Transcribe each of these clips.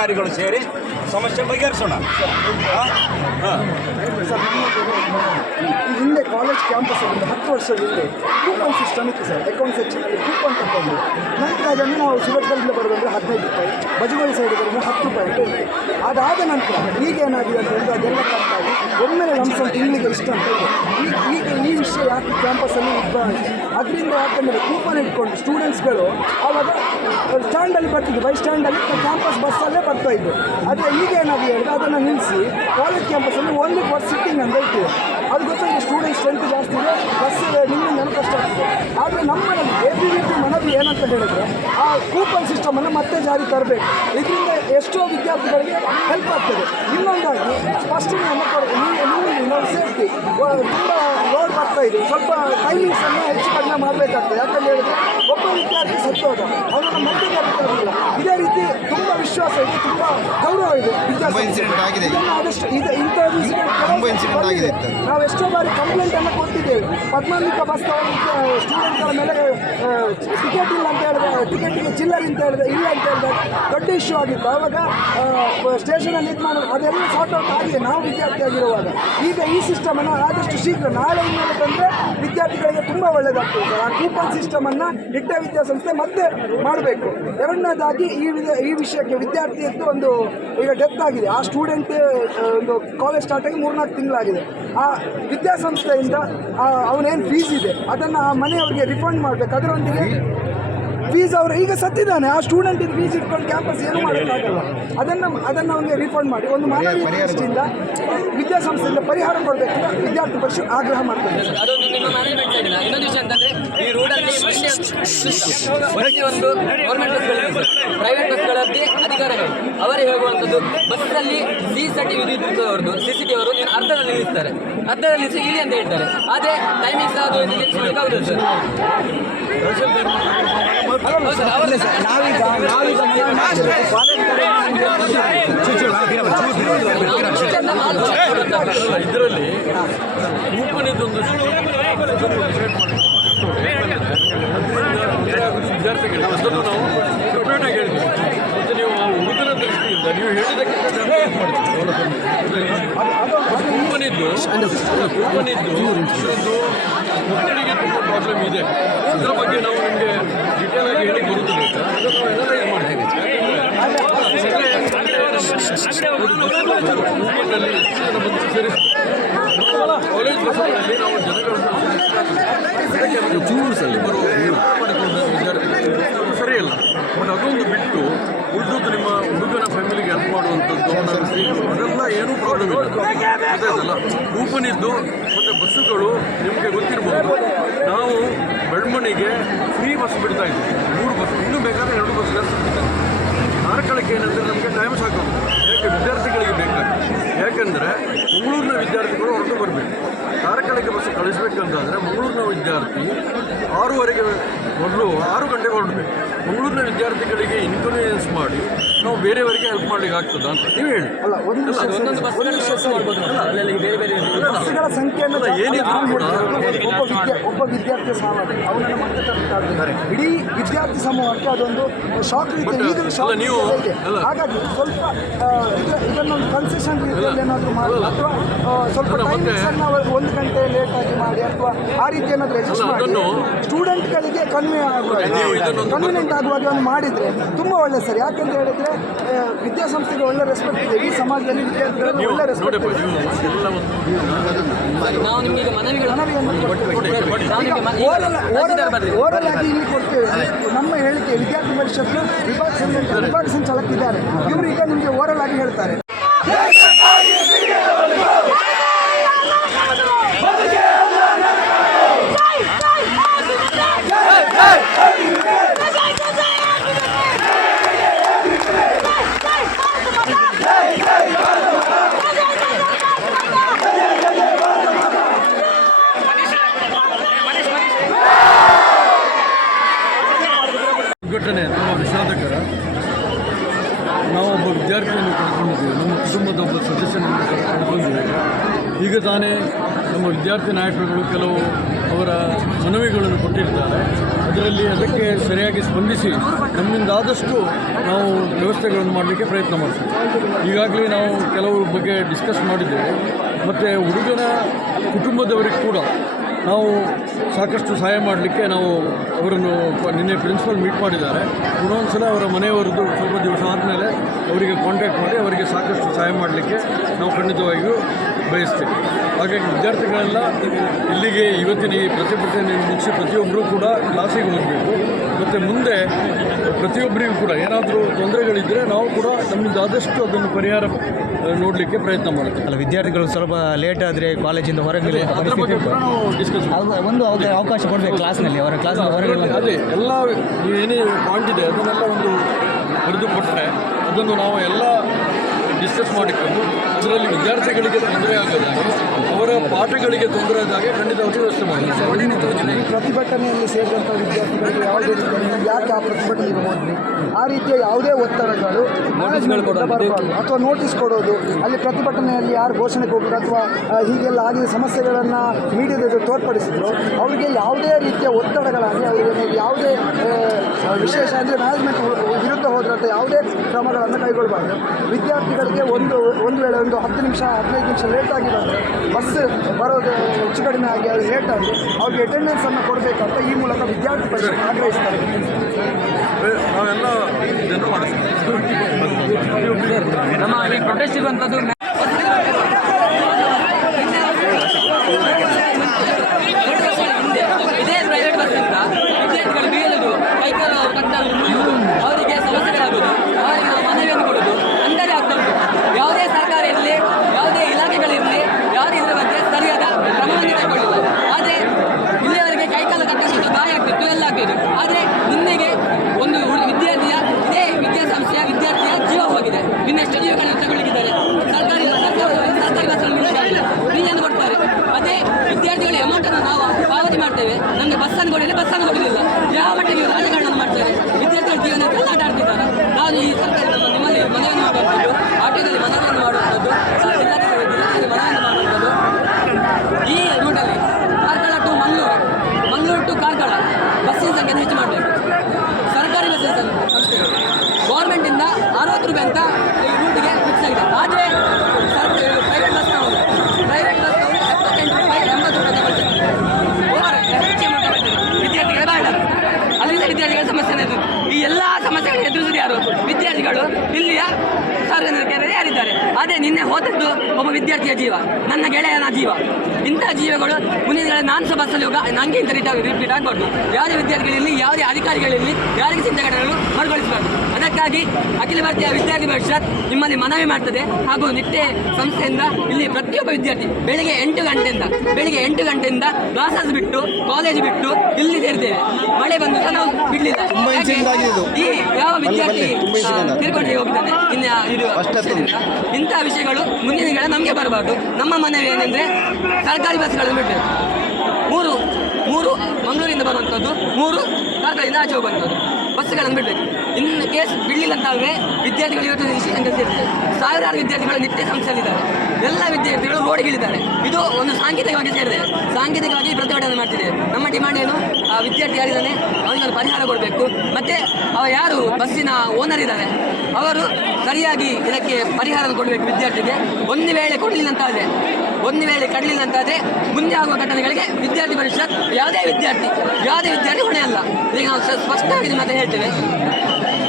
ಅಧಿಕಾರಿಗಳು ಸೇರಿ ಸಮಸ್ಯೆ ಬಗೆಹರಿಸೋಣ. ಹಿಂದೆ ಕಾಲೇಜ್ ಕ್ಯಾಂಪಸ್ ಒಂದು ಹತ್ತು ವರ್ಷದ ಹಿಂದೆ ಕೂಪನ್ ಸಿಸ್ಟಮ್ ಇತ್ತು ಸರ್ ಅಕೌಂಟ್ ಸೆಕ್ಷನಲ್ಲಿ ಕೂಪನ್ ತಗೊಂಡು ನಂತರ ಅದನ್ನು ನಾವು ಸುರತ್ಕಲ್ಲಿಂದ ಬರೋದಂದ್ರೆ ಹದಿನೈದು ರೂಪಾಯಿ ಬಜಗೋಳಿ ಸೈಡ್ ಬರೋದ್ರೆ ಹತ್ತು ರೂಪಾಯಿ ಇತ್ತು ಅದಾದ ನಂತರ ಈಗ ಏನಾಗಿದೆ ಅಂತ ಹೇಳಿದ್ರೆ ಅದೆಲ್ಲ ಕಟ್ಟಾಗಿ ಒಮ್ಮೆಲೆ ಲಂಸಮ್ ತಿಂಗಳಿಗೆ ಇಷ್ಟ ಅಂತ ಈಗ ಈ ವಿಷಯ ಯಾಕೆ ಕ್ಯಾಂಪಸಲ್ಲಿ ಆಗಿದೆ ಅದರಿಂದ ಯಾಕಂದರೆ ಕೂಪನ್ ಇಟ್ಕೊಂಡು ಸ್ಟೂಡೆಂಟ್ಸ್ಗಳು ಆವಾಗ ಸ್ಟ್ಯಾಂಡಲ್ಲಿ ಬರ್ತಿದ್ದು ಬೈ ಸ್ಟ್ಯಾಂಡಲ್ಲಿ ಕ್ಯಾಂಪಸ್ ಬಸ್ಸಲ್ಲೇ ಬರ್ತಾಯಿದ್ರು ಆದರೆ ಈಗ ಏನಾಗಿದೆ ಹೇಳಿದ್ರೆ ಅದನ್ನು ನಿಲ್ಲಿಸಿ ಕಾಲೇಜ್ ಕ್ಯಾಂಪಸಲ್ಲಿ ಓನ್ಲಿ ಫಾರ್ ಸಿಟ್ಟಿಂಗ್ ಅಂತ ಇಟ್ಟಿದೆ ಅದು ಗೊತ್ತಾಗಿ ಸ್ಟೂಡೆಂಟ್ ಸ್ಟ್ರೆಂತ್ ಜಾಸ್ತಿ ಇದೆ ಬಸ್ ನಿಮ್ಮಿಂದ ಕಷ್ಟ ಆಗ್ತದೆ. ಆದರೆ ನಮ್ಮ ಎ ಬಿ ವಿ ಪಿ ಮನವಿ ಏನಂತ ಹೇಳಿದ್ರೆ ಆ ಕೂಪನ್ ಸಿಸ್ಟಮನ್ನು ಮತ್ತೆ ಜಾರಿ ತರಬೇಕು. ಇದರಿಂದ ಎಷ್ಟೋ ವಿದ್ಯಾರ್ಥಿಗಳಿಗೆ ಹೆಲ್ಪ್ ಆಗ್ತದೆ. ಇನ್ನೊಂದಾಗಿ ಫಸ್ಟ್ ನೀವು ಸೇಫ್ಟಿ ತುಂಬ ಲೋಡ್ ಬರ್ತಾ ಇದೆ. ಸ್ವಲ್ಪ ಟೈಮಿಂಗ್ಸನ್ನು ಹೆಚ್ಚು ಕಡಿಮೆ ಮಾಡಬೇಕಾಗ್ತದೆ. ಯಾಕಂತ ಹೇಳಿದ್ರೆ ಒಬ್ಬ ವಿದ್ಯಾರ್ಥಿ ಸತ್ತೋದ ಅವರನ್ನು ಮತ್ತೆ ಇದೇ ರೀತಿ ತುಂಬ ವಿಶ್ವಾಸ ಇದೆ ತುಂಬ ಗೌರವ ಇದೆ. ಇದನ್ನು ಆದಷ್ಟು ಇದು ಇಂಥ ಇನ್ಸಿಡೆಂಟ್ ಇತ್ತು. ನಾವು ಎಷ್ಟೋ ಬಾರಿ ಕಂಪ್ಲೇಂಟ್ ಅನ್ನು ಕೊಡ್ತಿದ್ದೇವೆ. ಪದ್ಮಾಂಬಿಕಾ ಬಸ್ ಸ್ಟೂಡೆಂಟ್ಗಳ ಮೇಲೆ ಟಿಕೆಟ್ ಇಲ್ಲ ಅಂತ ಹೇಳಿದೆ ಟಿಕೆಟಿಗೆ ಚಿಲ್ಲರ್ ಅಂತ ಹೇಳಿದೆ ಇಲ್ಲ ಅಂತ ಹೇಳಿದೆ ದೊಡ್ಡ ಇಶ್ಯೂ ಆಗಿತ್ತು. ಆವಾಗ ಸ್ಟೇಷನಲ್ಲಿ ಇದು ಮಾಡೋದು ಅದೆಲ್ಲ ಸಾರ್ಟ್ ಔಟ್ ಆಗಿದೆ ನಾವು ವಿದ್ಯಾರ್ಥಿ ಆಗಿರುವಾಗ. ಈಗ ಈ ಸಿಸ್ಟಮನ್ನು ಆದಷ್ಟು ಶೀಘ್ರ ನಾಳೆ ಇನ್ನೊಂದು ವಿದ್ಯಾರ್ಥಿಗಳಿಗೆ ತುಂಬ ಒಳ್ಳೆಯದಾಗ್ತದೆ ಸರ್. ಆ ಕೂಪನ್ ಸಿಸ್ಟಮನ್ನು ಇಟ್ಟ ವಿದ್ಯಾಸಂಸ್ಥೆ ಮತ್ತೆ ಮಾಡಬೇಕು. ಎರಡನೇದಾಗಿ ಈ ಈ ವಿಷಯಕ್ಕೆ ವಿದ್ಯಾರ್ಥಿಯದ್ದು ಒಂದು ಈಗ ಡೆತ್ ಆಗಿದೆ. ಆ ಸ್ಟೂಡೆಂಟ್ ಒಂದು ಕಾಲೇಜ್ ಸ್ಟಾರ್ಟಾಗಿ ಮೂರ್ನಾಲ್ಕು ತಿಂಗಳಾಗಿದೆ. ಆ ವಿದ್ಯಾಸಂಸ್ಥೆಯಿಂದ ಅವನೇನು ಫೀಸ್ ಇದೆ ಅದನ್ನು ಆ ಮನೆಯವರಿಗೆ ರಿಫಂಡ್ ಮಾಡಬೇಕು. ಅದರೊಂದಿಗೆ ಫೀಸ್ ಅವರು ಈಗ ಸತ್ತಿದ್ದಾನೆ. ಆ ಸ್ಟೂಡೆಂಟ್ ಇದು ಫೀಸ್ ಇಟ್ಕೊಂಡು ಕ್ಯಾಂಪಸ್ ಏನು ಮಾಡೋಕ್ಕಾಗಲ್ಲ. ಅದನ್ನು ಅದನ್ನು ಅವನಿಗೆ ರಿಫಂಡ್ ಮಾಡಿ. ಒಂದು ಮಾನವೀಯ ದೃಷ್ಟಿಯಿಂದ ವಿದ್ಯಾಸಂಸ್ಥೆಯಿಂದ ಪರಿಹಾರ ಕೊಡಬೇಕು ವಿದ್ಯಾರ್ಥಿ ಪರಿಷತ್ ಆಗ್ರಹ ಮಾಡ್ತಾರೆ ಈ ರೋಡಲ್ಲಿ ಪ್ರತಿಯೊಂದು ಗೌರ್ಮೆಂಟ್ ಬಸ್ಗಳಲ್ಲಿ ಪ್ರೈವೇಟ್ ಬಸ್ಗಳಲ್ಲಿ ಅಧಿಕಾರಿಗಳು. ಅವರೇ ಹೇಳುವಂಥದ್ದು ಬಸ್ನಲ್ಲಿ ಸಿ ಸಿ ಟಿ ವಿ ಅವ್ರದ್ದು. ಸಿ ಸಿ ಟಿ ಅವರು ಅರ್ಧದಲ್ಲಿ ನಿಲ್ಲಿಸ್ತಾರೆ. ಅರ್ಧದಲ್ಲಿ ನಿಲ್ಲಿಸಿ ಇಲ್ಲಿ ಅಂತ ಹೇಳ್ತಾರೆ. ಅದೇ ಟೈಮಿಂಗ್ಸ್ ಅದು ನಿಲ್ಲಿಸಬೇಕಾಗುತ್ತೆ ಸರ್. ನಾವು ಸರ್. ಅವರೇ ಮಾಡಿ ನಾವೀಗ ಇದರಲ್ಲಿ ಕೂಪನಿದ್ದೊಂದು ವಿದ್ಯಾರ್ಥಿಗಳು ಅದನ್ನು ನಾವು ಸೆಪ್ರೇಟ್ ಆಗಿ ಹೇಳ್ತೀವಿ ಮತ್ತು ನೀವು ಆ ದೃಷ್ಟಿಯಿಂದ ನೀವು ಹೇಳಿದ್ದಕ್ಕೆ ಮಕ್ಕಳಿಗೆ ತುಂಬ ಪ್ರಾಬ್ಲಮ್ ಇದೆ ಅದರ ಬಗ್ಗೆ ನಾವು ನಿಮಗೆ ಡಿಟೇಲ್ ಆಗಿ ಹೇಳಿ ಬರುವುದಿಲ್ಲ ಅದನ್ನು ಕೂಪನ್ನಲ್ಲಿ ಎಷ್ಟು ಜನ ಬಂದು ಸೇರಿಸ್ತಾರೆ ಕಾಲೇಜ್ ಬಸ್ಗಳಲ್ಲಿ ನಾವು ಜನಗಳನ್ನು ಚೂರಿಸಲ್ಲಿ ಬರುವ ಮಾಡಿಕೊಂಡ ವಿದ್ಯಾರ್ಥಿಗಳು ಸರಿಯಲ್ಲ. ಬಟ್ ಅದೊಂದು ಬಿಟ್ಟು ಉಳಿದದ್ದು ನಿಮ್ಮ ಹುಡುಗನ ಫ್ಯಾಮಿಲಿಗೆ ಹೆಲ್ಪ್ ಮಾಡುವಂಥದ್ದು ಅದೆಲ್ಲ ಏನೂ ಪ್ರಾಬ್ಲಮ್ ಇಲ್ಲ. ಗೊತ್ತಾಯ್ತಲ್ಲ ಕೂಪನ್ ಇದ್ದು ಮತ್ತು ಬಸ್ಸುಗಳು ನಿಮಗೆ ಗೊತ್ತಿರ್ಬೋದು. ನಾವು ಬೆಳ್ಮಣಿಗೆ ಫ್ರೀ ಬಸ್ ಬಿಡ್ತಾ ಇದ್ವಿ. ಮೂರು ಬಸ್ ಇನ್ನೂ ಬೇಕಾದ್ರೆ ಎರಡು ಬಸ್ ಜಾಸ್ತಿ ಬಿಡ್ತಾರೆ ಕಾರ್ಕಳಕ್ಕೆ ಏನಂದರೆ ನಮಗೆ ಟೈಮ್ ಸಾಕೋದು ವಿದ್ಯಾರ್ಥಿಗಳಿಗೆ ಬೇಕಾಗ್ತದೆ? ಯಾಕೆಂದರೆ ಮಂಗಳೂರಿನ ವಿದ್ಯಾರ್ಥಿಗಳು ಹೊರಟು ಬರಬೇಕು. ಕಾರ್ಕಳಕ್ಕೆ ಬಸ್ ಕಳಿಸ್ಬೇಕಂತಾದರೆ ಮಂಗಳೂರಿನ ವಿದ್ಯಾರ್ಥಿ ಆರೂವರೆಗೆ ಮೊದಲು ಆರು ಗಂಟೆಗೆ ಹೊರಡಬೇಕು. ಮಂಗಳೂರಿನ ವಿದ್ಯಾರ್ಥಿಗಳಿಗೆ ಇನ್ಫ್ಲೂಯೆನ್ಸ್ ಮಾಡಿ ನಾವು ಬೇರೆಯವರಿಗೆ ಹೆಲ್ಪ್ ಮಾಡ್ಲಿಕ್ಕೆ ಆಗ್ತದಾ ಅಂತ ನೀವು ಹೇಳಿ. ಅಲ್ಲ ಒಂದು. ಒಂದೊಂದು ಬಸ್ಸುಗಳ ಸಂಖ್ಯೆಯನ್ನು ಏನಿದ್ರು ಕೂಡ ಒಬ್ಬ ವಿದ್ಯಾ ಒಬ್ಬ ವಿದ್ಯಾರ್ಥಿ ಸಾಮಾನ್ಯ ಅವನನ್ನು ಮತ್ತೆ ತರ್ತಾರೆ ಇಡೀ ವಿದ್ಯಾರ್ಥಿ ಸಮೂಹಕ್ಕೆ ಅದೊಂದು ಶಾಕ್ ರೀತಿ ಈಗಲೂ ಶಾಕ್ ನೀವು- ಹಾಗಾಗಿ ಸ್ವಲ್ಪ ಇದನ್ನೊಂದು ಕನ್ಸೆಷನ್ ರೀತಿಯಲ್ಲಿ ಏನಾದರೂ ಮಾಡಿ ಅಥವಾ ಸ್ವಲ್ಪ ಒಂದು ಗಂಟೆ ಲೇಟ್ ಆಗಿ ಮಾಡಿ ಅಥವಾ ಆ ರೀತಿ ಏನಾದರೂ ಅಡ್ಜಸ್ಟ್ ಮಾಡಿ. ಸ್ಟೂಡೆಂಟ್ಗಳಿಗೆ ಕನ್ವೆ ಆಗುವಾಗ ನೀವು ಕನ್ವಿನೆಂಟ್ ಆಗುವಾಗ ಒಂದು ಮಾಡಿದರೆ ತುಂಬ ಒಳ್ಳೆ ಸರ್. ಯಾಕೆಂತ ಹೇಳಿದ್ರೆ ವಿದ್ಯಾಸಂಸ್ಥೆಗೆ ಒಳ್ಳೆ ರೆಸ್ಪೆಕ್ಟ್ ಇದೆ. ಈ ಸಮಾಜದಲ್ಲಿ ವಿದ್ಯಾರ್ಥಿಗಳಿಗೆ ಒಳ್ಳೆ ರೆಸ್ಪೆಕ್ಟ್ ಓರಲ್ ಆಗಿ ಇಲ್ಲಿ ಕೊಡ್ತೇವೆ. ನಮ್ಮ ಹೇಳಿಕೆ ವಿದ್ಯಾರ್ಥಿ ಪರಿಷತ್ತು ವಿಭಾಗ ವಿಭಾಗ ಸಂಚಾಲಕ ಇದ್ದಾರೆ. ಇವರು ಈಗ ನಿಮಗೆ ಓರಲ್ ಆಗಿ ಹೇಳ್ತಾರೆ. ಘಟನೆ ಒಬ್ಬ ವಿದ್ಯಾರ್ಥಿಯನ್ನು ನಾವೊಬ್ಬ ನಮ್ಮ ಕುಟುಂಬದ ಒಬ್ಬ ಸದಸ್ಯನನ್ನು ಕರ್ಕೊಂಡು ಬಂದಿದ್ದೇವೆ ಈಗ ತಾನೇ ನಮ್ಮ ವಿದ್ಯಾರ್ಥಿ ನಾಯಕರುಗಳು ಕೆಲವು ಅವರ ಮನವಿಗಳನ್ನು ಕೊಟ್ಟಿರ್ತಾರೆ ಅದರಲ್ಲಿ ಅದಕ್ಕೆ ಸರಿಯಾಗಿ ಸ್ಪಂದಿಸಿ ನಮ್ಮಿಂದಾದಷ್ಟು ನಾವು ವ್ಯವಸ್ಥೆಗಳನ್ನು ಮಾಡಲಿಕ್ಕೆ ಪ್ರಯತ್ನ ಮಾಡ್ತೀವಿ. ಈಗಾಗಲೇ ನಾವು ಕೆಲವು ಬಗ್ಗೆ ಡಿಸ್ಕಸ್ ಮಾಡಿದ್ದೇವೆ. ಮತ್ತು ಹುಡುಗನ ಕುಟುಂಬದವರಿಗೆ ಕೂಡ ನಾವು ಸಾಕಷ್ಟು ಸಹಾಯ ಮಾಡಲಿಕ್ಕೆ ನಾವು ಅವರನ್ನು ನಿನ್ನೆ ಪ್ರಿನ್ಸಿಪಲ್ ಮೀಟ್ ಮಾಡಿದ್ದಾರೆ. ಇನ್ನೊಂದು ಸಲ ಅವರ ಮನೆಯವರದ್ದು ಸ್ವಲ್ಪ ದಿವಸ ಆದಮೇಲೆ ಅವರಿಗೆ ಕಾಂಟ್ಯಾಕ್ಟ್ ಮಾಡಿ ಅವರಿಗೆ ಸಾಕಷ್ಟು ಸಹಾಯ ಮಾಡಲಿಕ್ಕೆ ನಾವು ಖಂಡಿತವಾಗಿಯೂ ಬಯಸ್ತೀವಿ. ಹಾಗಾಗಿ ವಿದ್ಯಾರ್ಥಿಗಳೆಲ್ಲ ಇಲ್ಲಿಗೆ ಇವತ್ತಿನ ಈ ಪ್ರತಿಭಟನೆ ಮುಗಿಸಿ ಪ್ರತಿಯೊಬ್ಬರೂ ಕೂಡ ಕ್ಲಾಸಿಗೆ ಹೋಗಬೇಕು. ಮತ್ತು ಮುಂದೆ ಪ್ರತಿಯೊಬ್ಬರಿಗೂ ಕೂಡ ಏನಾದರೂ ತೊಂದರೆಗಳಿದ್ದರೆ ನಾವು ಕೂಡ ನಮ್ಮಿಂದ ಆದಷ್ಟು ಅದನ್ನು ಪರಿಹಾರ ನೋಡಲಿಕ್ಕೆ ಪ್ರಯತ್ನ ಮಾಡುತ್ತೆ ಅಲ್ಲ ವಿದ್ಯಾರ್ಥಿಗಳು ಸ್ವಲ್ಪ ಲೇಟ್ ಆದರೆ ಕಾಲೇಜಿಂದ ಹೊರಗೆ ಅದರ ಬಗ್ಗೆ ಕೂಡ ನಾವು ಡಿಸ್ಕಸ್ ಒಂದು ಅವ್ರಿಗೆ ಅವಕಾಶ ಕೊಡಬೇಕು ಕ್ಲಾಸ್ನಲ್ಲಿ ಅವರ ಕ್ಲಾಸ್ ಅದೇ ಎಲ್ಲ ಏನೇ ಪಾಯಿಂಟ್ ಇದೆ, ಅದನ್ನೆಲ್ಲ ಒಂದು ಬರೆದು ಕೊಟ್ಟರೆ ಅದನ್ನು ನಾವು ಎಲ್ಲ ಡಿಸ್ಕಸ್ ಮಾಡಿಕೊಂಡು ಅದರಲ್ಲಿ ವಿದ್ಯಾರ್ಥಿಗಳಿಗೆ ತೊಂದರೆ ಆಗದಾಗೆ ಅವರ ಪಾಠಗಳಿಗೆ ತೊಂದರೆ ಆದಾಗೆ ಖಂಡಿತವಾಗಿ ವ್ಯವಸ್ಥೆ ಮಾಡಿ ಪ್ರತಿಭಟನೆಯಲ್ಲಿ ಸೇರಿದಂಥ ವಿದ್ಯಾರ್ಥಿಗಳಿಗೆ ಯಾವುದೇ ಯಾಕೆ ಆ ಪ್ರತಿಭಟನೆಗೆ ಹೋದ್ರಿ ಆ ರೀತಿಯ ಯಾವುದೇ ಒತ್ತಡಗಳು ಅಥವಾ ನೋಟಿಸ್ ಕೊಡೋದು. ಅಲ್ಲಿ ಪ್ರತಿಭಟನೆಯಲ್ಲಿ ಯಾರು ಘೋಷಣೆಗೆ ಹೋಗ್ತಾರೆ ಅಥವಾ ಹೀಗೆಲ್ಲ ಆಗಿದ ಸಮಸ್ಯೆಗಳನ್ನು ಮೀಡಿಯಾದ ಎದುರು ತೋರ್ಪಡಿಸಿದ್ರು. ಅವರಿಗೆ ಯಾವುದೇ ರೀತಿಯ ಒತ್ತಡಗಳಾಗಲಿ ಅವರಿಗೆ ಯಾವುದೇ ವಿಶೇಷ ಅಂದರೆ ಮ್ಯಾನೇಜ್ಮೆಂಟ್ ವಿರುದ್ಧ ಹೋದ್ರಂತ ಯಾವುದೇ ಕ್ರಮಗಳನ್ನು ಕೈಗೊಳ್ಳಬಾರ್ದು ವಿದ್ಯಾರ್ಥಿಗಳಿಗೆ ಒಂದು ಒಂದು ವೇಳೆ ಒಂದು ಹತ್ತು ನಿಮಿಷ ಹದಿನೈದು ನಿಮಿಷ ಲೇಟ್ ಆಗಿ ಬಂದರೆ ಬಸ್ ಬರೋದು ಹೆಚ್ಚು ಕಡಿಮೆ ಆಗಿ ಅದು ಲೇಟ್ ಆಗಿ ಅವ್ರಿಗೆ ಅಟೆಂಡೆನ್ಸನ್ನು ಕೊಡಬೇಕಂತ ಈ ಮೂಲಕ ವಿದ್ಯಾರ್ಥಿ ಪರಿಷತ್ ಆಗ್ರಹಿಸ್ತಾರೆ. ನಾವೆಲ್ಲ ಇದನ್ನು ಮಾಡ್ತೀವಿ ನಮ್ಮ ಅಲ್ಲಿ ಪ್ರೊಟೆಸ್ಟ್ ಇರುವಂಥದ್ದು ಹಿಂದೆ ಇದೇ ಪ್ರೈವೇಟ್ ಬಸ್ ಅಂತ ವಿದ್ಯಾರ್ಥಿಗಳು ಬೀಳುದು ಕೈಕಾಲು ಕಟ್ಟಲು ಮುರಿಯುವುದು ಅವರಿಗೆ ಸಮಸ್ಯೆಗಳಾಗುವುದು ಅವರಿಗೆ ನಾವು ಮನವಿಯನ್ನು ಕೊಡುವುದು ಅಂದರೆ ಆಗ್ತಾ ಉಂಟು ಯಾವುದೇ ಸರ್ಕಾರ ಇರಲಿ ಯಾವುದೇ ಇಲಾಖೆಗಳಿರಲಿ ಯಾರು ಇದರ ಬಗ್ಗೆ ಸರಿಯಾದ ಕ್ರಮವನ್ನು ಕೈಗೊಳ್ಳಿಲ್ಲ ಆದರೆ ಇಲ್ಲಿಯವರೆಗೆ ಕೈಕಾಲು ಕಟ್ಟುವಂಥ ಗಾಯ ಆಗ್ತಿತ್ತು ಎಲ್ಲ ಆಗ್ತಿತ್ತು ಆದರೆ ನಿನ್ನೆಗೆ ಒಂದು ಹುಡು- ವಿದ್ಯಾರ್ಥಿಯ ಇದೇ ವಿದ್ಯಾಸಂಸ್ಥೆಯ ವಿದ್ಯಾರ್ಥಿಯ ಜೀವ ಹೋಗಿದೆ ಇನ್ನೆಷ್ಟು ಜೀವಗಳನ್ನು ತಗೊಳ್ಳಿದ್ದಾರೆ ಸರ್ಕಾರಿ ಸರ್ಕಾರ- ಸರ್ಕಾರಿ ಬಸ್ಸಲ್ಲಿ ಫ್ರೀಯನ್ನು ಕೊಡ್ತಾರೆ ಅದೇ ವಿದ್ಯಾರ್ಥಿಗಳ ಅಮೌಂಟನ್ನು ನಾವು ಪಾವತಿ ಮಾಡ್ತೇವೆ ನಮಗೆ ಬಸ್ಸನ್ನು ಕೊಡಿದ್ರೆ ಬಸ್ಸನ್ನು ಕೊಡಲಿಲ್ಲ ಯಾವ ಮಟ್ಟಿಗೆ ಇವರು ರಾಜಕಾರಣ ಮಾಡ್ತಾರೆ ವಿದ್ಯಾರ್ಥಿಗಳ ಜೀವನ ಕಳ್ಳಾಟ ಆಡ್ತಿದ್ದಾರೆ ನಾನು ಈ ಸರ್ಕಾರದಲ್ಲಿ ನಿಮ್ಮಲ್ಲಿ ಮನವಿಯನ್ನು ಮಾಡುವಂಥದ್ದು ಆಟೋದಲ್ಲಿ ಮನವಿಯನ್ನು ಮಾಡುವಂಥದ್ದು ಜಿಲ್ಲಾಧಿಕಾರಿ ಜಿಲ್ಲಾಧಿಕಾರಿ ಮನವಿಯನ್ನು ಮಾಡುವಂಥದ್ದು ಈ ರೂಟಲ್ಲಿ ಕಾರ್ಕಳ ಟು ಮಂಗಳೂರು ಮಂಗಳೂರು ಟು ಕಾರ್ಕಳ ಬಸ್ಸಿನ ಸಂಖ್ಯೆಯನ್ನು ಹೆಚ್ಚು ಮಾಡಬೇಕು ಸರ್ಕಾರಿ ಬಸ್ಸಿನ ಸಂ- ಸಂಸ್ಥೆಗಳು ಗೌರ್ಮೆಂಟಿಂದ ಅರವತ್ತು ರೂಪಾಯಿ ಅಂತ ಈ ರೂಟಿಗೆ ಫಿಕ್ಸ್ ಆಗಿದೆ ಆದರೆ ಪ್ರೈವೇಟ್ ಬಸ್ನವರು ಪ್ರೈವೇಟ್ ಬಸ್ನವರು ಎಪ್ಪತ್ತೆಂಟು ರೂಪಾಯಿ ಎಂಬತ್ತು ರೂಪಾಯಿ ತಗೊಳ್ತಾರೆ ಓವರ್ ಹೆಚ್ಚು amount ತಗೊಳ್ತಾರೆ. ವಿದ್ಯಾರ್ಥಿಗಳೇ ಬೇಡ ಅಲ್ಲಿಂದ ವಿದ್ಯಾರ್ಥಿಗಳ ಸಮಸ್ಯೆ ಎದುರು ಈ ಎಲ್ಲ ಸಮಸ್ಯೆಗಳನ್ನು ಎದುರಿಸಿದ ಯಾರು ವಿದ್ಯಾರ್ಥಿಗಳು ಇಲ್ಲಿಯ ಸಾರ್ವಜನಿಕರು ಯಾರಿದ್ದಾರೆ ಅದೇ ನಿನ್ನೆ ಹೋದದ್ದು ಒಬ್ಬ ವಿದ್ಯಾರ್ಥಿಯ ಜೀವ, ನನ್ನ ಗೆಳೆಯನ ಜೀವ. ಇಂತಹ ಜೀವಗಳು ಮುಂದಿನ ದಿನ ನಾನು ಸಹ ಬಸ್ಸಲ್ಲಿ ಹೋಗ ನನಗೆ ಇಂಥ ರೀತಿಯಾಗಿ ರಿಪೀಟ್ ಆಗಬಾರ್ದು. ಯಾವುದೇ ವಿದ್ಯಾರ್ಥಿಗಳಿರಲಿ, ಯಾವುದೇ ಅಧಿಕಾರಿಗಳಿರಲಿ, ಯಾರಿಗೆ ಚಿಂತೆಗಳನ್ನು ಘಟನೆಗಳು ಅದಕ್ಕಾಗಿ ಅಖಿಲ ಭಾರತೀಯ ವಿದ್ಯಾರ್ಥಿ ಪರಿಷತ್ ನಿಮ್ಮಲ್ಲಿ ಮನವಿ ಮಾಡ್ತದೆ. ಹಾಗೂ ನಿಟ್ಟೆ ಸಂಸ್ಥೆಯಿಂದ ಇಲ್ಲಿ ಪ್ರತಿಯೊಬ್ಬ ವಿದ್ಯಾರ್ಥಿ ಬೆಳಿಗ್ಗೆ ಎಂಟು ಗಂಟೆಯಿಂದ ಬೆಳಿಗ್ಗೆ ಎಂಟು ಗಂಟೆಯಿಂದ ಕ್ಲಾಸಸ್ ಬಿಟ್ಟು ಕಾಲೇಜ್ ಬಿಟ್ಟು ಇಲ್ಲಿ ಸೇರ್ತೇವೆ. ಮಳೆ ಬಂದು ಸಹ ನಾವು ಬಿಡ್ಲಿಲ್ಲ. ಈ ಯಾವ ವಿದ್ಯಾರ್ಥಿ ತಿರ್ಕೊಂಡು ಹೋಗ್ತಾನೆ. ಇನ್ನು ಇದು ಇಂತಹ ವಿಷಯಗಳು ಮುಂದಿನ ದಿನಗಳ ನಮಗೆ ಬರಬಾರ್ದು. ನಮ್ಮ ಮನವಿ ಏನಂದ್ರೆ ಸರ್ಕಾರಿ ಬಸ್ಗಳನ್ನು ಬಿಟ್ಟರೆ ಮೂರು ಮೂರು ಮಂಗಳೂರಿಂದ ಬರುವಂಥದ್ದು ಮೂರು ಕಾರ್ಕಳದಿಂದ ಆಚೆ ಹೋಗುವಂಥದ್ದು ಬಸ್ಗಳನ್ನು ಬಿಡಬೇಕು. ಇನ್ನು ಕೇಸ್ ಬಿಡಲಿಲ್ಲ ಅಂತಾದರೆ ವಿದ್ಯಾರ್ಥಿಗಳು ಇವತ್ತು ಸೇರಿದೆ. ಸಾವಿರಾರು ವಿದ್ಯಾರ್ಥಿಗಳು ನಿತ್ಯ ಸಂಸ್ಥೆಯಲ್ಲಿದ್ದಾರೆ. ಎಲ್ಲ ವಿದ್ಯಾರ್ಥಿಗಳು ರೋಡ್ಗಿಳಿದ್ದಾರೆ. ಇದು ಒಂದು ಸಾಂಕೇತಿಕವಾಗಿ ಸೇರಿದೆ. ಸಾಂಕೇತಿಕವಾಗಿ ಪ್ರತಿಭಟನೆ ಮಾಡ್ತಿದೆ. ನಮ್ಮ ಡಿಮಾಂಡ್ ಏನು? ಆ ವಿದ್ಯಾರ್ಥಿ ಯಾರಿದ್ದಾನೆ ಅವನಿಗೊಂದು ಪರಿಹಾರ ಕೊಡಬೇಕು. ಮತ್ತು ಅವ ಯಾರು? ಬಸ್ಸಿನ ಓನರ್ ಇದ್ದಾರೆ. ಅವರು ಸರಿಯಾಗಿ ಇದಕ್ಕೆ ಪರಿಹಾರ ಕೊಡಬೇಕು ವಿದ್ಯಾರ್ಥಿಗೆ. ಒಂದು ವೇಳೆ ಕೊಡಲಿಲ್ಲ ಅಂತಾದರೆ ಒಂದು ವೇಳೆ ಕಡಲಿಲ್ಲ ಅಂತಾದರೆ ಮುಂದೆ ಆಗುವ ಘಟನೆಗಳಿಗೆ ವಿದ್ಯಾರ್ಥಿ ಪರಿಷತ್ ಯಾವುದೇ ವಿದ್ಯಾರ್ಥಿ ಯಾವುದೇ ವಿದ್ಯಾರ್ಥಿ ಹೊಣೆ ಅಲ್ಲ. ಈಗ ನಾವು ಸ್ಪಷ್ಟವಾಗಿ ಮತ್ತೆ ಹೇಳ್ತೇವೆ.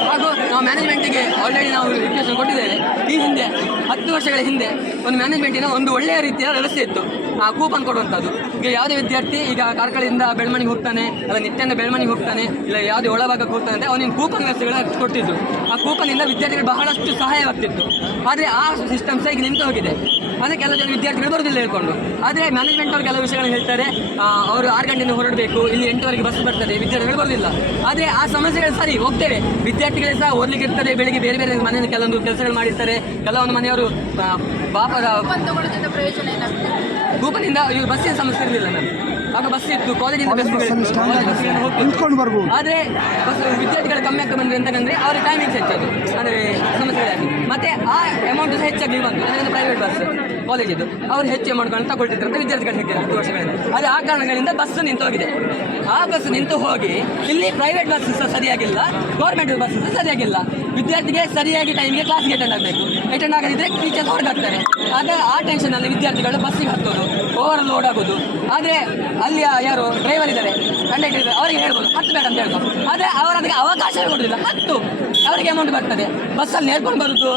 ಹಾಗೂ ನಾವು ಮ್ಯಾನೇಜ್ಮೆಂಟಿಗೆ ಆಲ್ರೆಡಿ ನಾವು ರಿಕ್ವೆಸ್ಟ್ ಕೊಟ್ಟಿದ್ದೇವೆ. ಈ ಹಿಂದೆ, ಹತ್ತು ವರ್ಷಗಳ ಹಿಂದೆ ಒಂದು ಮ್ಯಾನೇಜ್ಮೆಂಟಿನ ಒಂದು ಒಳ್ಳೆಯ ರೀತಿಯ ವ್ಯವಸ್ಥೆ ಇತ್ತು. ಆ ಕೂಪನ್ ಕೊಡುವಂಥದ್ದು. ಈಗ ಯಾವುದೇ ವಿದ್ಯಾರ್ಥಿ ಈಗ ಕಾರ್ಕಳದಿಂದ ಬೆಳಮಣಿಗೆ ಹೋಗ್ತಾನೆ ಅಲ್ಲ ನಿತ್ಯದ ಬೆಳಮಣಿಗೆ ಹೋಗ್ತಾನೆ, ಇಲ್ಲ ಯಾವುದೇ ಒಳಭಾಗಕ್ಕೆ ಹೋಗ್ತಾನೆ ಅಂದರೆ ಅವನಿಗೆ ಕೂಪನ್ ವ್ಯವಸ್ಥೆಗಳ ಕೊಟ್ಟಿದ್ದು. ಆ ಕೂಪನಿಂದ ವಿದ್ಯಾರ್ಥಿಗಳು ಬಹಳಷ್ಟು ಸಹಾಯವಾಗ್ತಿತ್ತು ಆದರೆ ಆ ಸಿಸ್ಟಮ್ ಸಹ ಈಗ ನಿಂತು ಹೋಗಿದೆ. ಅಂದರೆ ಕೆಲವು ಜನ ವಿದ್ಯಾರ್ಥಿಗಳು ಬರೋದಿಲ್ಲ ಹೇಳ್ಕೊಂಡು. ಆದರೆ ಮ್ಯಾನೇಜ್ಮೆಂಟ್ ಅವರು ಕೆಲವು ವಿಷಯಗಳನ್ನು ಹೇಳ್ತಾರೆ. ಅವರು ಆರು ಗಂಟೆಯಿಂದ ಹೊರಡಬೇಕು ಇಲ್ಲಿ ಎಂಟುವರೆಗೆ ಬಸ್ ಬರ್ತದೆ ವಿದ್ಯಾರ್ಥಿಗಳು ಬರೋದಿಲ್ಲ ಆದರೆ ಆ ಸಮಸ್ಯೆಗಳು ಸರಿ ಹೋಗ್ತೇವೆ. ವಿದ್ಯಾರ್ಥಿಗಳೇ ಸಹ ಓದಲಿಕ್ಕೆ ಇರ್ತದೆ ಬೆಳಿಗ್ಗೆ ಬೇರೆ ಬೇರೆ ಮನೆಯಲ್ಲಿ ಕೆಲವೊಂದು ಕೆಲಸಗಳು ಮಾಡಿರ್ತಾರೆ. ಕೆಲವೊಂದು ಮನೆಯವರು ಬಾಪದ ಪಾಪದ ಕೂಪನಿಂದ ಇವರು ಬಸ್ಸಿನ ಸಮಸ್ಯೆ ಇರಲಿಲ್ಲ ಮ್ಯಾಮ್ ಆಗ ಬಸ್ ಇತ್ತು ಕಾಲೇಜಿಂದ ಬಸ್ ನಿಂತ್ಕೊಂಡು ಬರ್ಬೋದು. ಆದರೆ ಬಸ್ ವಿದ್ಯಾರ್ಥಿಗಳು ಕಮ್ಮಿ ಆಗ್ತಾ ಬಂದ್ರೆ ಅಂತಂದ್ರೆ ಅವರ ಟೈಮಿಂಗ್ಸ್ ಹೆಚ್ಚದು ಅಂದರೆ ಸಮಸ್ಯೆಗಳಾಗಿ. ಮತ್ತೆ ಆ ಅಮೌಂಟ್ ಸಹ ಹೆಚ್ಚಾಗಿ ಬಂತು ಅದೊಂದು ಪ್ರೈವೇಟ್ ಬಸ್ ಕಾಲೇಜಿದ್ದು ಅವರು ಹೆಚ್ಚು ಅಮೌಂಟ್ಗಳನ್ನು ತಗೊಳ್ತಿದ್ರು ಅಂತ ವಿದ್ಯಾರ್ಥಿಗಳು ಹೇಳ್ತಾರೆ ಹತ್ತು ವರ್ಷಗಳಿಂದ ಅದೇ ಆ ಕಾರಣಗಳಿಂದ ಬಸ್ ನಿಂತು ಹೋಗಿದೆ ಆ ಬಸ್ ನಿಂತು ಹೋಗಿ ಇಲ್ಲಿ ಪ್ರೈವೇಟ್ ಬಸ್ ಸಹ ಸರಿಯಾಗಿಲ್ಲ ಗೌರ್ಮೆಂಟ್ ಬಸ್ ಸಹ ಸರಿಯಾಗಿಲ್ಲ. ವಿದ್ಯಾರ್ಥಿಗೆ ಸರಿಯಾಗಿ ಟೈಮ್ಗೆ ಕ್ಲಾಸ್ಗೆ ಅಟೆಂಡ್ ಆಗಬೇಕು. ಅಟೆಂಡ್ ಆಗದಿದ್ರೆ ಟೀಚರ್ಸ್ ಹೊರಗಾಗ್ತಾರೆ. ಆಗ ಆ ಟೆನ್ಷನಲ್ಲಿ ವಿದ್ಯಾರ್ಥಿಗಳು ಬಸ್ಸಿಗೆ ಹತ್ತೋದು ಓವರ್ ಲೋಡ್ ಆಗೋದು. ಆದರೆ ಅಲ್ಲಿ ಯಾರು ಡ್ರೈವರ್ ಇದ್ದಾರೆ ಕಂಡಕ್ಟರ್ ಇದ್ದಾರೆ, ಅವರಿಗೆ ಹೇಳ್ಬೋದು ಹತ್ತು ಬೇಡ ಅಂತ ಹೇಳ್ಬೋದು. ಆದರೆ ಅವರು ಅವಕಾಶವೇ ಕೊಡೋದಿಲ್ಲ. ಹತ್ತು. ಅವರಿಗೆ ಅಮೌಂಟ್ ಬರ್ತದೆ. ಬಸ್ಸಲ್ಲಿ ನೇರ್ಕೊಂಡು ಬರುದು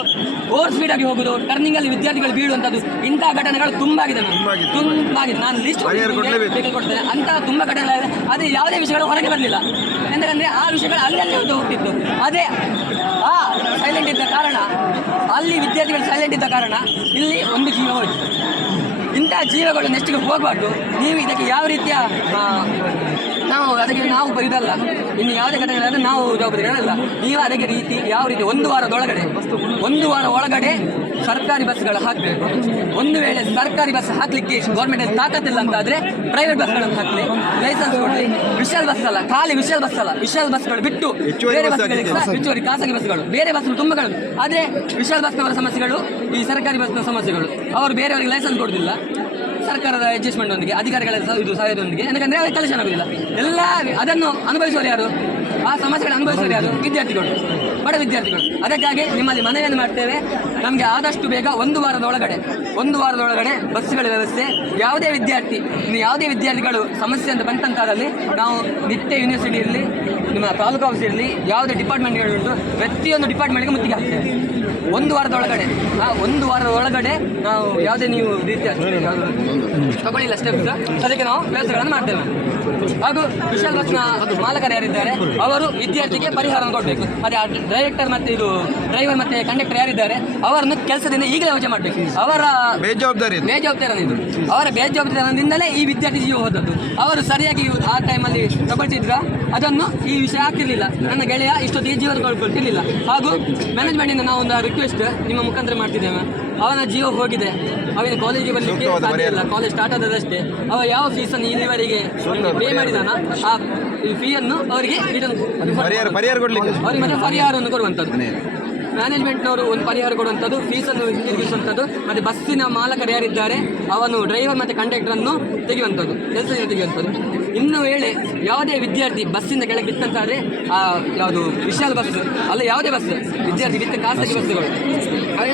ಓವರ್ ಸ್ಪೀಡ್ ಆಗಿ ಹೋಗುದು ಟರ್ನಿಂಗ್ ಅಲ್ಲಿ ವಿದ್ಯಾರ್ಥಿಗಳು ಬೀಳುವಂಥದ್ದು ಇಂತಹ ಘಟನೆಗಳು ತುಂಬಾ ಆಗಿದೆ ತುಂಬಾ ಆಗಿದೆ ನಾನು ಲಿಸ್ಟ್ ಕೊಡ್ತೇನೆ. ಅಂತ ತುಂಬಾ ಘಟನೆಗಳಿದೆ ಆದರೆ ಯಾವುದೇ ವಿಷಯಗಳು ಹೊರಗೆ ಬರಲಿಲ್ಲ. ಎಂತಂದ್ರೆ ಆ ವಿಷಯಗಳು ಅಲ್ಲಲ್ಲಿ ಹೋಗ್ತಿತ್ತು ಅದೇ ಆ ಸೈಲೆಂಟ್ ಇದ್ದ ಕಾರಣ ಅಲ್ಲಿ ವಿದ್ಯಾರ್ಥಿಗಳು ಸೈಲೆಂಟ್ ಇದ್ದ ಕಾರಣ ಇಲ್ಲಿ ಒಂದು ಜೀವ ಹೋಯಿತು. ಇಂತಹ ಜೀವಗಳು ನೆಕ್ಸ್ಟ್ಗೆ ಹೋಗಬಾರ್ದು. ನೀವು ಇದಕ್ಕೆ ಯಾವ ರೀತಿಯ ನಾವು ಅದಕ್ಕೆ ನಾವು ಇದಲ್ಲ ಇನ್ನು ಯಾವುದೇ ಘಟನೆಗಳಾದ್ರೆ ನಾವು ಜವಾಬ್ದಾರಿಗಳಲ್ಲ. ನೀವು ಅದಕ್ಕೆ ರೀತಿ, ಯಾವ ರೀತಿ, ಒಂದು ವಾರದೊಳಗಡೆ, ಒಂದು ವಾರ ಒಳಗಡೆ ಸರ್ಕಾರಿ ಬಸ್ಗಳು ಹಾಕಬೇಕು. ಒಂದು ವೇಳೆ ಸರ್ಕಾರಿ ಬಸ್ ಹಾಕ್ಲಿಕ್ಕೆ ಗೌರ್ಮೆಂಟ್ ತಾಕತ್ತಿಲ್ಲ ಅಂತಾದ್ರೆ ಪ್ರೈವೇಟ್ ಬಸ್ಗಳನ್ನು ಹಾಕಲಿ. ಲೈಸೆನ್ಸ್ ಕೊಡಲಿ. ವಿಶಾಲ್ ಬಸ್ ಅಲ್ಲ ಖಾಲಿ ವಿಶಾಲ್ ಬಸ್ ಅಲ್ಲ. ವಿಶಾಲ್ ಬಸ್ಗಳು ಬಿಟ್ಟು ಬೇರೆ ಬಸ್ಗಳಿಗೆ ಹೆಚ್ಚುವರಿ ಖಾಸಗಿ ಬಸ್ಗಳು ಬೇರೆ ಬಸ್ ತುಂಬಗಳು ಆದ್ರೆ ವಿಶಾಲ್ ಬಸ್ನವರ ಸಮಸ್ಯೆಗಳು ಈ ಸರ್ಕಾರಿ ಬಸ್ನ ಸಮಸ್ಯೆಗಳು. ಅವರು ಬೇರೆಯವರಿಗೆ ಲೈಸೆನ್ಸ್ ಕೊಡುದಿಲ್ಲ. ಸರ್ಕಾರದ ಅಡ್ಜಸ್ಟ್ಮೆಂಟ್ ಒಂದಿಗೆ ಅಧಿಕಾರಿಗಳ ಇದು ಸಹಾಯದೊಂದಿಗೆ. ಯಾಕಂದ್ರೆ ಅವ್ರಿಗೆ ಕಲೆಕ್ಷನ್ ಆಗುದಿಲ್ಲ. ಎಲ್ಲ ಅದನ್ನು ಅನುಭವಿಸುವರು ಯಾರು? ಆ ಸಮಸ್ಯೆಗಳನ್ನು ಅನುಭವಿಸಿದೆ ಅದು ವಿದ್ಯಾರ್ಥಿಗಳು. ಬಡ ವಿದ್ಯಾರ್ಥಿಗಳು. ಅದಕ್ಕಾಗಿ ನಿಮ್ಮಲ್ಲಿ ಮನವಿಯನ್ನು ಮಾಡ್ತೇವೆ. ನಮಗೆ ಆದಷ್ಟು ಬೇಗ ಒಂದು ವಾರದ ಒಳಗಡೆ ಒಂದು ವಾರದ ಒಳಗಡೆ ಬಸ್ಸುಗಳ ವ್ಯವಸ್ಥೆ, ಯಾವುದೇ ವಿದ್ಯಾರ್ಥಿ, ಇನ್ನು ಯಾವುದೇ ವಿದ್ಯಾರ್ಥಿಗಳು ಸಮಸ್ಯೆ ಅಂತ ಬಂತಂತಾದಲ್ಲಿ ನಾವು ನಿತ್ಯ ಯೂನಿವರ್ಸಿಟಿ ಇರಲಿ ನಿಮ್ಮ ತಾಲೂಕು ಆಫೀಸ್ ಇರಲಿ ಯಾವುದೇ ಡಿಪಾರ್ಟ್ಮೆಂಟ್ಗಳುಂಟು ಪ್ರತಿಯೊಂದು ಡಿಪಾರ್ಟ್ಮೆಂಟ್ಗೆ ಮುತ್ತಿಗೆ ಹಾಕ್ತೇವೆ. ಒಂದು ವಾರದ ಒಳಗಡೆ ಆ ಒಂದು ವಾರದ ಒಳಗಡೆ ನಾವು ಯಾವುದೇ ನೀವು ರೀತಿಯ ತಗೊಳ್ಳಿಲ್ಲ ಸ್ಟೆಪ್ಸ್ ಅದಕ್ಕೆ ನಾವು ವ್ಯವಸ್ಥೆಗಳನ್ನು ಮಾಡ್ತೇವೆ. ಹಾಗೂ ವಿಶಾಲ್ ಬಸ್ನ ಮಾಲಕರು ಯಾರಿದ್ದಾರೆ ಅವರು ವಿದ್ಯಾರ್ಥಿಗೆ ಪರಿಹಾರವನ್ನು ಕೊಡಬೇಕು. ಅದೇ ಡೈರೆಕ್ಟರ್ ಮತ್ತೆ ಇದು ಡ್ರೈವರ್ ಮತ್ತೆ ಕಂಡಕ್ಟರ್ ಯಾರಿದ್ದಾರೆ ಅವರನ್ನು ಕೆಲಸದಿಂದ ಈಗಲೇ ವಜೆ ಮಾಡಬೇಕು. ಅವರ ಬೇಜವಾಬ್ದಾರಿ. ಬೇಜವಾಬ್ದಾರಿ ಇದು. ಅವರ ಬೇಜವಾಬ್ದಾರಿಯಿಂದಲೇ ಈ ವಿದ್ಯಾರ್ಥಿ ಜೀವ ಹೋದದ್ದು. ಅವರು ಸರಿಯಾಗಿ ಆ ಟೈಮಲ್ಲಿ ತಗೊಳ್ತಿದ್ರ ಅದನ್ನು ಈ ವಿಷಯ ಹಾಕಿರಲಿಲ್ಲ. ನನ್ನ ಗೆಳೆಯ ಇಷ್ಟೊತ್ತಿಗೆ ಜೀವ ಕೊಟ್ಟಿರಲಿಲ್ಲ ಹಾಗೂ ಮ್ಯಾನೇಜ್ಮೆಂಟಿಂದ ನಾವು ಒಂದು ರಿಕ್ವೆಸ್ಟ್ ನಿಮ್ಮ ಮುಖಾಂತರ ಮಾಡ್ತಿದ್ದೇವೆ. ಅವನ ಜೀವ ಹೋಗಿದೆ. ಅವನ ಕಾಲೇಜಿಗೆ ಬರಲಿಕ್ಕೆ ಸಾಧ್ಯ ಇಲ್ಲ. ಕಾಲೇಜ್ ಸ್ಟಾರ್ಟ್ ಆದದಷ್ಟೇ ಅವ ಯಾವ ಫೀಸನ್ನು ಇಲ್ಲಿವರೆಗೆ ಪೇ ಮಾಡಿದಾನ ಆ ಫೀಯನ್ನು ಅವರಿಗೆ ಅವ್ರಿಗೆ ಮತ್ತೆ ಪರಿಹಾರವನ್ನು ಕೊಡುವಂಥದ್ದು. ಮ್ಯಾನೇಜ್ಮೆಂಟ್ನವರು ಒಂದು ಪರಿಹಾರ ಕೊಡುವಂಥದ್ದು ಫೀಸನ್ನು ಹಿಂದಿರುಗಿಸುವಂಥದ್ದು ಮತ್ತು ಬಸ್ಸಿನ ಮಾಲಕರು ಯಾರಿದ್ದಾರೆ ಅವನು ಡ್ರೈವರ್ ಮತ್ತು ಕಂಡಕ್ಟರನ್ನು ತೆಗೆಯುವಂಥದ್ದು ಕೆಲಸದಿಂದ ತೆಗೆಯುವಂಥದ್ದು. ಇನ್ನು ವೇಳೆ ಯಾವುದೇ ವಿದ್ಯಾರ್ಥಿ ಬಸ್ಸಿಂದ ಕೆಳಗೆ ಬಿತ್ತಂತಾದರೆ ಆ ಯಾವುದು ವಿಶಾಲ ಬಸ್ ಅಲ್ಲ ಯಾವುದೇ ಬಸ್ ವಿದ್ಯಾರ್ಥಿ ಬಿತ್ತ ಖಾಸಗಿ ಬಸ್ಸುಗಳು ಅವರಿಗೆ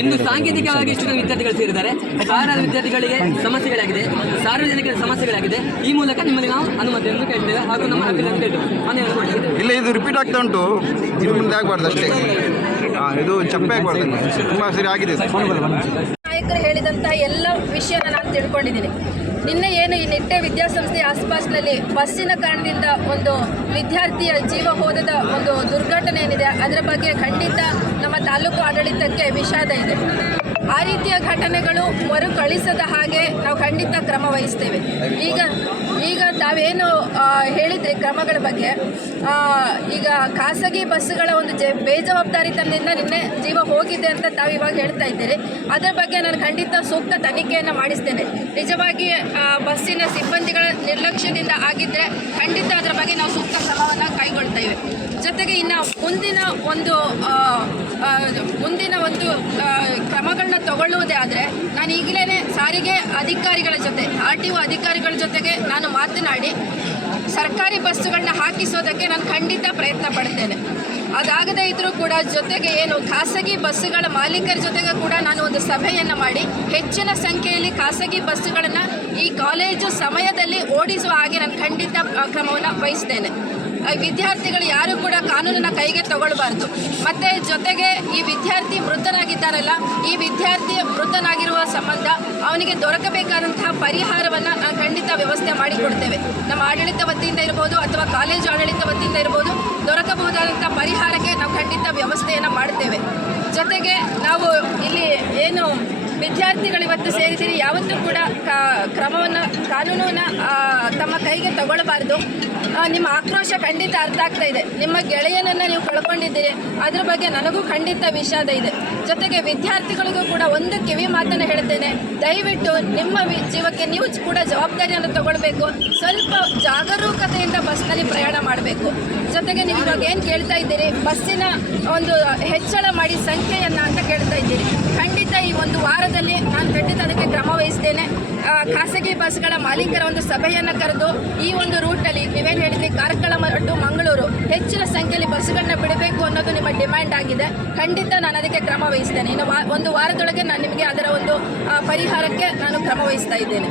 ಇನ್ನು ಸಾಂಕೇತಿಕವಾಗಿ ಇಷ್ಟು ಜನ ವಿದ್ಯಾರ್ಥಿಗಳು ಸೇರಿದ್ದಾರೆ. ಸಾರಾದ ವಿದ್ಯಾರ್ಥಿಗಳಿಗೆ ಸಮಸ್ಯೆಗಳಾಗಿದೆ. ಸಾರ್ವಜನಿಕರ ಸಮಸ್ಯೆಗಳಾಗಿದೆ. ಈ ಮೂಲಕ ನಿಮ್ಮಲ್ಲಿ ನಾವು ಅನುಮತಿಯನ್ನು ಕೇಳ್ತೇವೆ ಹಾಗೂ ನಮ್ಮ ಅಭಿನಂದನೆ ಕೇಳ್ತೇವೆ. ಮನೆಯನ್ನು ಇಲ್ಲ ಇದು ರಿಪೀಟ್ ಆಗ್ತಾ ಉಂಟು. ಮುಂದೆ ಆಗಬಾರ್ದು ಅಷ್ಟೇ. ಇದು ಚಪ್ಪೆ ಆಗಬಾರ್ದು. ತುಂಬಾ ಸರಿ ಆಗಿದೆ. ನಾಯಕರು ಹೇಳಿದಂತಹ ಎಲ್ಲ ವಿಷಯನ ನಾನು ತಿಳ್ಕೊಂಡಿದ್ದೀನಿ. ನಿನ್ನೆ ಏನು ಈ ನಿಟ್ಟೆ ವಿದ್ಯಾಸಂಸ್ಥೆ ಆಸ್ಪಾಸ್ನಲ್ಲಿ ಬಸ್ಸಿನ ಕಾರಣದಿಂದ ಒಂದು ವಿದ್ಯಾರ್ಥಿಯ ಜೀವ ಹೋದದ ಒಂದು ದುರ್ಘಟನೆ ಏನಿದೆ, ಅದರ ಬಗ್ಗೆ ಖಂಡಿತ ನಮ್ಮ ತಾಲೂಕು ಆಡಳಿತಕ್ಕೆ ವಿಷಾದ ಇದೆ. ಆ ರೀತಿಯ ಘಟನೆಗಳು ಮರುಕಳಿಸದ ಹಾಗೆ ನಾವು ಖಂಡಿತ ಕ್ರಮ ವಹಿಸ್ತೇವೆ. ಈಗ ಈಗ ತಾವೇನು ಹೇಳಿದ್ರಿ ಕ್ರಮಗಳ ಬಗ್ಗೆ. ಈಗ ಖಾಸಗಿ ಬಸ್ಸುಗಳ ಒಂದು ಜೆ ಬೇಜವಾಬ್ದಾರಿತನದಿಂದ ನಿನ್ನೆ ಜೀವ ಹೋಗಿದೆ ಅಂತ ತಾವು ಇವಾಗ ಹೇಳ್ತಾ ಇದ್ದೀರಿ. ಅದರ ಬಗ್ಗೆ ನಾನು ಖಂಡಿತ ಸೂಕ್ತ ತನಿಖೆಯನ್ನು ಮಾಡಿಸ್ತೇನೆ. ನಿಜವಾಗಿ ಬಸ್ಸಿನ ಸಿಬ್ಬಂದಿಗಳ ನಿರ್ಲಕ್ಷ್ಯದಿಂದ ಆಗಿದ್ದರೆ ಖಂಡಿತ ಅದರ ಬಗ್ಗೆ ನಾವು ಸೂಕ್ತ ಕ್ರಮವನ್ನು ಕೈಗೊಳ್ತೇವೆ. ಜೊತೆಗೆ ಇನ್ನು ಮುಂದಿನ ಒಂದು ಮುಂದಿನ ಒಂದು ಕ್ರಮಗಳನ್ನ ತಗೊಳ್ಳುವುದೇ ಆದರೆ ನಾನು ಈಗಲೇ ಸಾರಿಗೆ ಅಧಿಕಾರಿಗಳ ಜೊತೆ, ಆರ್ ಟಿ ಒ ಅಧಿಕಾರಿಗಳ ಜೊತೆಗೆ ನಾನು ಮಾತನಾಡಿ ಸರ್ಕಾರಿ ಬಸ್ಸುಗಳನ್ನ ಹಾಕಿಸೋದಕ್ಕೆ ನಾನು ಖಂಡಿತ ಪ್ರಯತ್ನ ಪಡ್ತೇನೆ. ಅದಾಗದೇ ಇದ್ರೂ ಕೂಡ ಜೊತೆಗೆ ಏನು ಖಾಸಗಿ ಬಸ್ಸುಗಳ ಮಾಲೀಕರ ಜೊತೆಗೆ ಕೂಡ ನಾನು ಒಂದು ಸಭೆಯನ್ನು ಮಾಡಿ ಹೆಚ್ಚಿನ ಸಂಖ್ಯೆಯಲ್ಲಿ ಖಾಸಗಿ ಬಸ್ಸುಗಳನ್ನು ಈ ಕಾಲೇಜು ಸಮಯದಲ್ಲಿ ಓಡಿಸುವ ಹಾಗೆ ನಾನು ಖಂಡಿತ ಕ್ರಮವನ್ನು ವಹಿಸ್ತೇನೆ. ವಿದ್ಯಾರ್ಥಿಗಳು ಯಾರು ಕೂಡ ಕಾನೂನನ್ನ ಕೈಗೆ ತಗೊಳ್ಬಾರ್ದು. ಮತ್ತೆ ಜೊತೆಗೆ ಈ ವಿದ್ಯಾರ್ಥಿ ಮೃತನಾಗಿದ್ದಾರಲ್ಲ ಈ ವಿದ್ಯಾರ್ಥಿ ಮೃತನಾಗಿರುವ ಸಂಬಂಧ ಅವನಿಗೆ ದೊರಕಬೇಕಾದಂತಹ ಪರಿಹಾರವನ್ನು ನಾನು ಖಂಡಿತ ವ್ಯವಸ್ಥೆ ಮಾಡಿಕೊಡ್ತೇವೆ. ನಮ್ಮ ಆಡಳಿತ ವತಿಯಿಂದ ಇರ್ಬೋದು ಅಥವಾ ಕಾಲೇಜು ಆಡಳಿತ ವತಿಯಿಂದ ಇರ್ಬೋದು ದೊರಕಬಹುದಾದಂಥ ಪರಿಹಾರಕ್ಕೆ ನಾವು ಖಂಡಿತ ವ್ಯವಸ್ಥೆಯನ್ನು ಮಾಡ್ತೇವೆ. ಜೊತೆಗೆ ನಾವು ಇಲ್ಲಿ ಏನು ವಿದ್ಯಾರ್ಥಿಗಳು ಇವತ್ತು ಸೇರಿದ್ದೀರಿ. ಯಾವತ್ತೂ ಕೂಡ ಕ್ರಮವನ್ನು ಕಾನೂನನ್ನ ತಮ್ಮ ಕೈಗೆ ತಗೊಳ್ಬಾರ್ದು. ನಿಮ್ಮ ಆಕ್ರೋಶ ಖಂಡಿತ ಅರ್ಥ ಆಗ್ತಾ ಇದೆ. ನಿಮ್ಮ ಗೆಳೆಯನನ್ನು ನೀವು ಕಳ್ಕೊಂಡಿದ್ದೀರಿ. ಅದ್ರ ಬಗ್ಗೆ ನನಗೂ ಖಂಡಿತ ವಿಷಾದ ಇದೆ. ಜೊತೆಗೆ ವಿದ್ಯಾರ್ಥಿಗಳಿಗೂ ಕೂಡ ಒಂದು ಕಿವಿ ಮಾತನ್ನು ಹೇಳ್ತೇನೆ ದಯವಿಟ್ಟು ನಿಮ್ಮ ಜೀವಕ್ಕೆ ನೀವು ಕೂಡ ಜವಾಬ್ದಾರಿಯನ್ನು ತಗೊಳ್ಬೇಕು. ಸ್ವಲ್ಪ ಜಾಗರೂಕತೆಯಿಂದ ಬಸ್ನಲ್ಲಿ ಪ್ರಯಾಣ ಮಾಡಬೇಕು. ಜೊತೆಗೆ ನೀವು ಇವಾಗ ಏನು ಕೇಳ್ತಾ ಇದ್ದೀರಿ? ಬಸ್ಸಿನ ಒಂದು ಹೆಚ್ಚಳ ಮಾಡಿ ಸಂಖ್ಯೆಯನ್ನು ಅಂತ ಕೇಳ್ತಾ ಇದ್ದೀರಿ. ಖಂಡಿತ ಈ ಒಂದು ವಾರದಲ್ಲಿ ನಾನು ಖಂಡಿತ ಅದಕ್ಕೆ ಕ್ರಮ ವಹಿಸ್ತೇನೆ. ಖಾಸಗಿ ಬಸ್ಗಳ ಮಾಲೀಕರ ಒಂದು ಸಭೆಯನ್ನು ಕರೆದು ಈ ಒಂದು ರೂಟಲ್ಲಿ ನೀವೇನು ಹೇಳಿದ್ರಿ ಕಾರ್ಕಳ ಟು ಮಂಗಳೂರು ಹೆಚ್ಚಿನ ಸಂಖ್ಯೆಯಲ್ಲಿ ಬಸ್ಗಳನ್ನ ಬಿಡಬೇಕು ಅನ್ನೋದು ನಿಮ್ಮ ಡಿಮ್ಯಾಂಡ್ ಆಗಿದೆ. ಖಂಡಿತ ನಾನು ಅದಕ್ಕೆ ಕ್ರಮ ವಹಿಸ್ತೇನೆ. ಇನ್ನು ಒಂದು ವಾರದೊಳಗೆ ನಾನು ನಿಮಗೆ ಅದರ ಒಂದು ಆ, ಪರಿಹಾರಕ್ಕೆ ನಾನು ಕ್ರಮ ವಹಿಸ್ತಾ ಇದ್ದೇನೆ.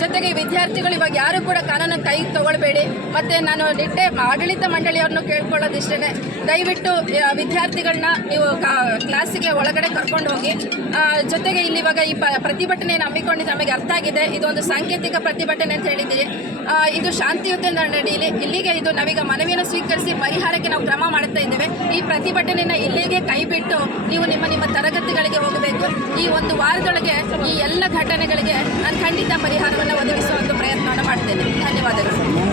ಜೊತೆಗೆ ವಿದ್ಯಾರ್ಥಿಗಳು ಇವಾಗ ಯಾರು ಕೂಡ ಕಾನೂನು ಕೈ ತಗೊಳ್ಬೇಡಿ. ಮತ್ತು ನಾನು ನಿಟ್ಟೆ ಆಡಳಿತ ಮಂಡಳಿಯವ್ರನ್ನು ಕೇಳ್ಕೊಳ್ಳೋದಿಷ್ಟೇ ದಯವಿಟ್ಟು ವಿದ್ಯಾರ್ಥಿಗಳನ್ನ ನೀವು ಕ್ಲಾಸಿಗೆ ಒಳಗಡೆ ಕರ್ಕೊಂಡು ಹೋಗಿ. ಜೊತೆಗೆ ಇಲ್ಲಿ ಇವಾಗ ಈ ಪ್ರತಿಭಟನೆಯನ್ನು ಹಮ್ಮಿಕೊಂಡಿದ್ದು ನಮಗೆ ಅರ್ಥ ಆಗಿದೆ. ಇದೊಂದು ಸಾಂಕೇತಿಕ ಪ್ರತಿಭಟನೆ ಅಂತ ಹೇಳಿದ್ದೀವಿ. ಇದು ಶಾಂತಿಯುತ ನಡೆಯಲಿ ಇಲ್ಲಿಗೆ ಇದು ನಾವೀಗ ಮನವಿಯನ್ನು ಸ್ವೀಕರಿಸಿ ಪರಿಹಾರಕ್ಕೆ ನಾವು ಕ್ರಮ ಮಾಡ್ತಾ ಇದ್ದೇವೆ. ಈ ಪ್ರತಿಭಟನೆಯನ್ನು ಇಲ್ಲಿಗೆ ಕೈಬಿಟ್ಟು ನೀವು ನಿಮ್ಮ ನಿಮ್ಮ ತರಗತಿಗಳಿಗೆ ಹೋಗಬೇಕು. ಈ ಒಂದು ವಾರದೊಳಗೆ ಈ ಎಲ್ಲ ಘಟನೆಗಳಿಗೆ ನಾನು ಖಂಡಿತ ಪರಿಹಾರವನ್ನು ಒದಗಿಸುವ ಒಂದು ಪ್ರಯತ್ನವನ್ನು ಮಾಡ್ತೇನೆ. ಧನ್ಯವಾದಗಳು.